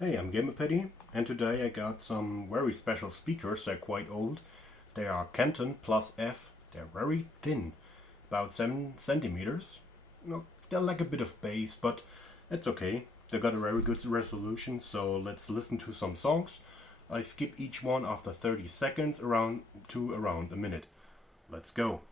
Hey, I'm GamerPatty, and today I got some very special speakers. They're quite old. They are Canton Plus F. They're very thin, about 7 centimeters. No, they're like a bit of bass, but it's okay. They got a very good resolution, so let's listen to some songs. I skip each one after 30 seconds around a minute. Let's go.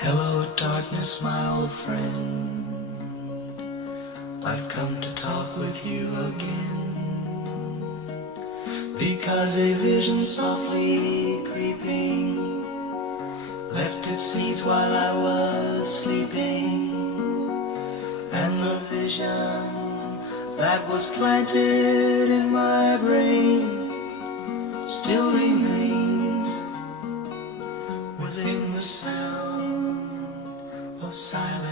Hello, darkness, my old friend. I've come to talk with you again, because a vision softly creeping left its seeds while I was sleeping, and And the vision that was planted in my brain still remains within the sound of silence.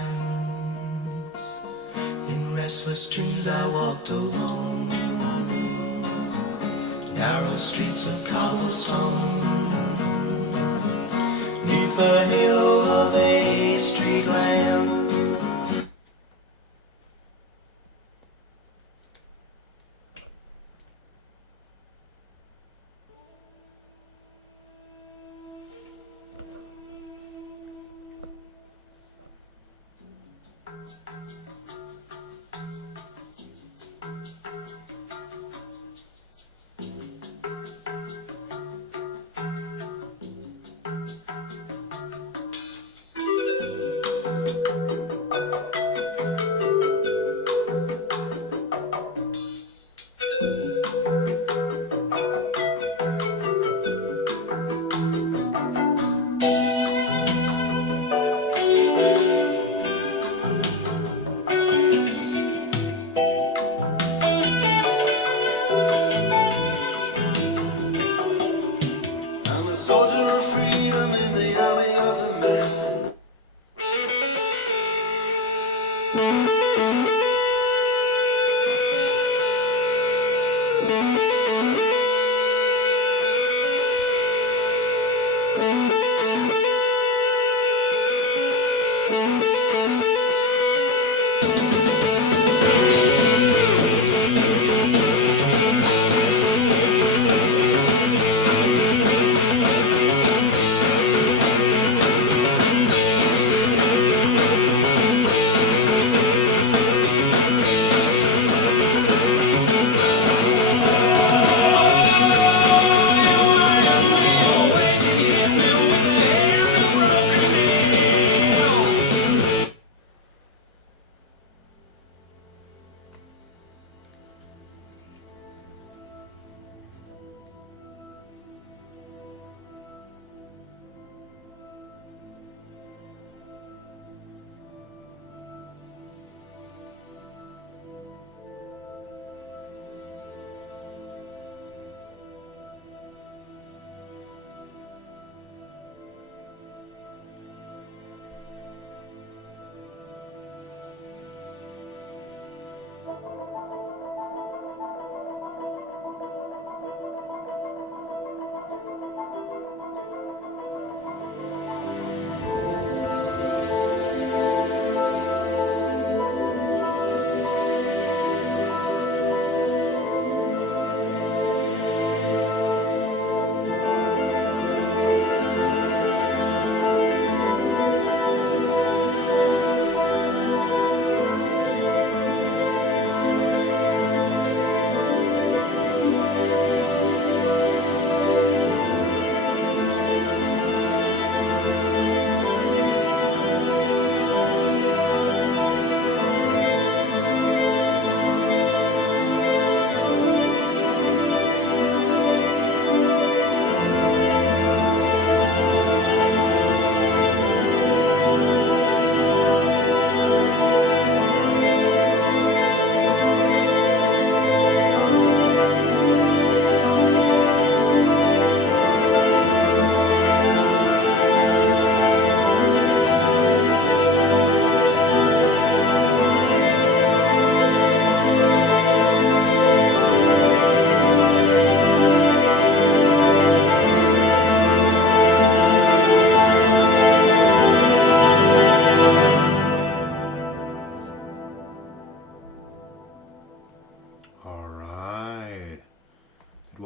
In restless dreams I walked alone, narrow streets of cobblestone, neath the halo of a street lamp.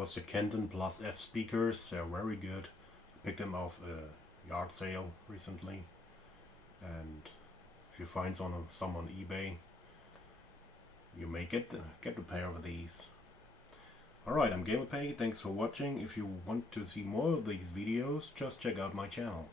was the Canton Plus F speakers. They're very good. I picked them off a yard sale recently, and if you find some on eBay, you may get a pair of these. Alright, I'm Gamer Penny. Thanks for watching. If you want to see more of these videos, just check out my channel.